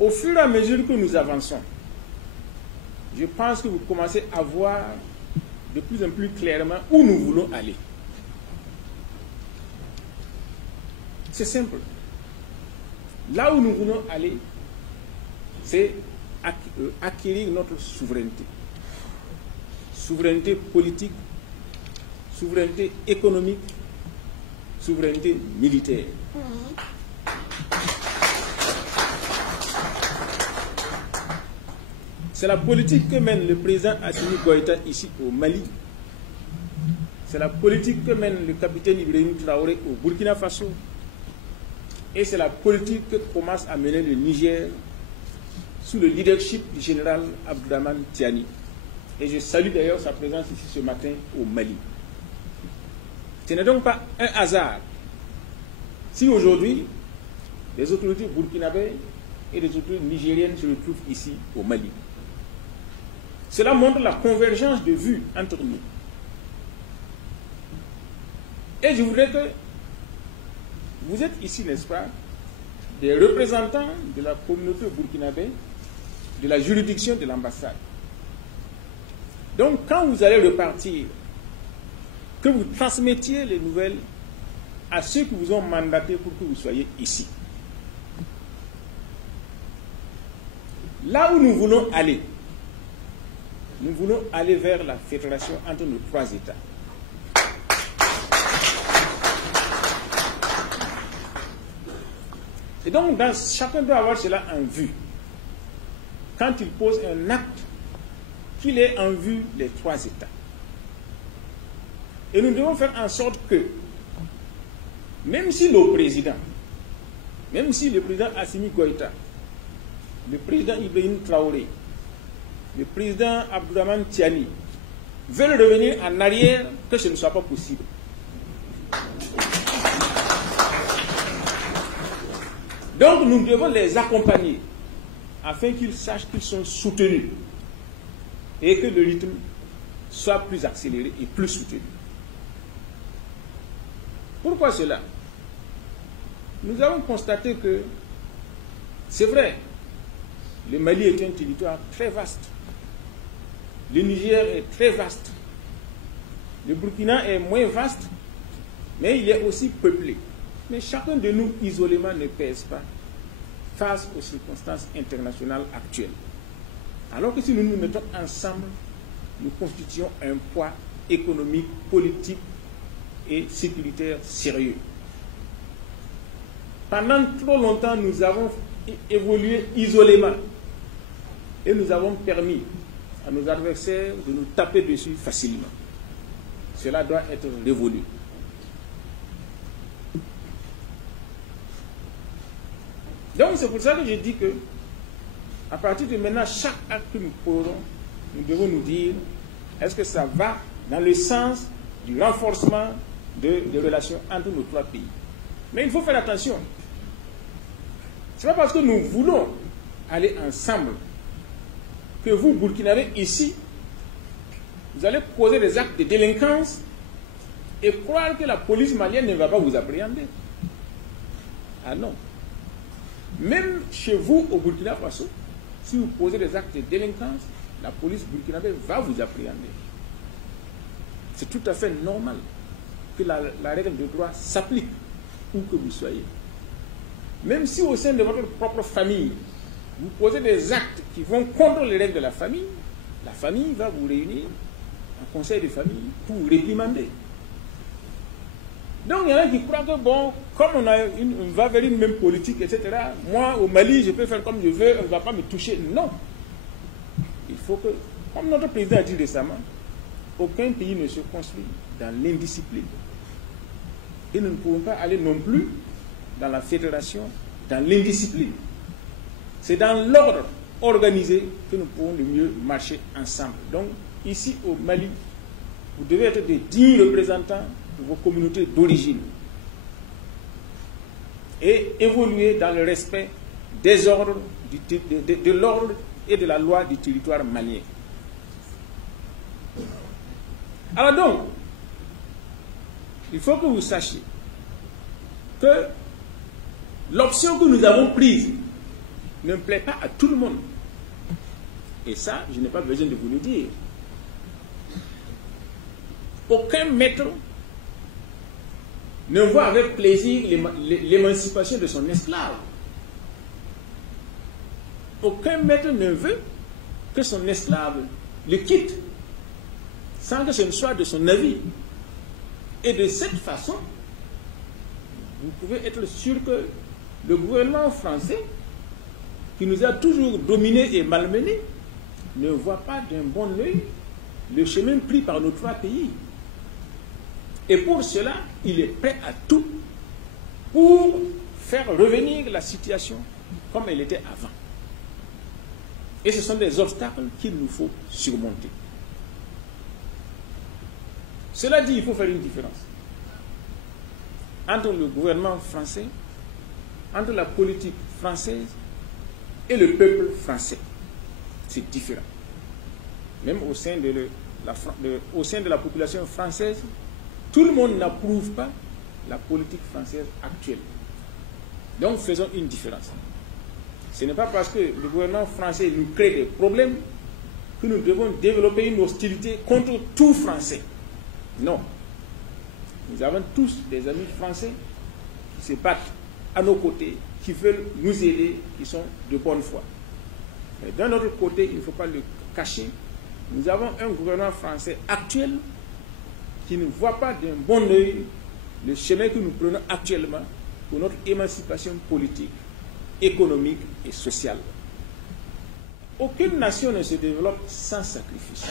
au fur et à mesure que nous avançons, je pense que vous commencez à voir de plus en plus clairement où nous voulons aller. C'est simple. Là où nous voulons aller, c'est acquérir notre souveraineté. Souveraineté politique, souveraineté économique, souveraineté militaire. C'est la politique que mène le président Assimi Goïta ici au Mali. C'est la politique que mène le capitaine Ibrahim Traoré au Burkina Faso. Et c'est la politique que commence à mener le Niger sous le leadership du général Abdourahmane Tiani. Et je salue d'ailleurs sa présence ici ce matin au Mali. Ce n'est donc pas un hasard si aujourd'hui les autorités burkinabées et les autorités nigériennes se retrouvent ici au Mali. Cela montre la convergence de vues entre nous. Et je voudrais que vous êtes ici, n'est-ce pas, des représentants de la communauté burkinabé, de la juridiction de l'ambassade. Donc, quand vous allez repartir, que vous transmettiez les nouvelles à ceux qui vous ont mandaté pour que vous soyez ici. Là où nous voulons aller vers la fédération entre nos trois États. Et donc, chacun doit avoir cela en vue. Quand il pose un acte, qu'il ait en vue les trois États. Et nous devons faire en sorte que, même si le président Assimi Goïta, le président Ibrahim Traoré, le président Abdourahmane Tiani veulent revenir en arrière, que ce ne soit pas possible. Donc nous devons les accompagner afin qu'ils sachent qu'ils sont soutenus et que le rythme soit plus accéléré et plus soutenu. Pourquoi cela? Nous avons constaté que, c'est vrai, le Mali est un territoire très vaste. Le Niger est très vaste. Le Burkina est moins vaste, mais il est aussi peuplé. Mais chacun de nous, isolément, ne pèse pas face aux circonstances internationales actuelles. Alors que si nous nous mettons ensemble, nous constituons un poids économique, politique et sécuritaire sérieux. Pendant trop longtemps, nous avons évolué isolément et nous avons permis à nos adversaires de nous taper dessus facilement. Cela doit être révolu. Donc c'est pour ça que je dis que, à partir de maintenant, chaque acte que nous posons, nous devons nous dire, est-ce que ça va dans le sens du renforcement des relations entre nos trois pays? Mais il faut faire attention. Ce n'est pas parce que nous voulons aller ensemble que vous, Burkinabés, ici, vous allez poser des actes de délinquance et croire que la police malienne ne va pas vous appréhender. Ah non. Même chez vous, au Burkina Faso, si vous posez des actes de délinquance, la police burkinabé va vous appréhender. C'est tout à fait normal que la règle de droit s'applique où que vous soyez. Même si au sein de votre propre famille, vous posez des actes qui vont contre les règles de la famille va vous réunir en conseil de famille pour vous réprimander. Donc il y en a qui croient que bon, comme on va vers une même politique, etc., moi au Mali, je peux faire comme je veux, on ne va pas me toucher. Non. Il faut que, comme notre président a dit récemment, aucun pays ne se construit dans l'indiscipline. Et nous ne pouvons pas aller non plus dans la fédération, dans l'indiscipline. C'est dans l'ordre organisé que nous pouvons le mieux marcher ensemble. Donc, ici au Mali, vous devez être des dignes représentants de vos communautés d'origine et évoluer dans le respect des ordres, de l'ordre et de la loi du territoire malien. Alors donc, il faut que vous sachiez que l'option que nous avons prise ne plaît pas à tout le monde. Et ça, je n'ai pas besoin de vous le dire. Aucun maître ne voit avec plaisir l'émancipation de son esclave. Aucun maître ne veut que son esclave le quitte sans que ce ne soit de son avis. Et de cette façon, vous pouvez être sûr que le gouvernement français, qui nous a toujours dominés et malmenés, ne voit pas d'un bon œil le chemin pris par nos trois pays. Et pour cela, il est prêt à tout pour faire revenir la situation comme elle était avant. Et ce sont des obstacles qu'il nous faut surmonter. Cela dit, il faut faire une différence entre le gouvernement français, entre la politique française et le peuple français. C'est différent. Même au sein de la population française, tout le monde n'approuve pas la politique française actuelle. Donc faisons une différence. Ce n'est pas parce que le gouvernement français nous crée des problèmes que nous devons développer une hostilité contre tout Français. Non. Nous avons tous des amis français qui se battent à nos côtés, qui veulent nous aider, qui sont de bonne foi. Mais d'un autre côté, il ne faut pas le cacher, nous avons un gouvernement français actuel qui ne voit pas d'un bon œil le chemin que nous prenons actuellement pour notre émancipation politique, économique et sociale. Aucune nation ne se développe sans sacrifice.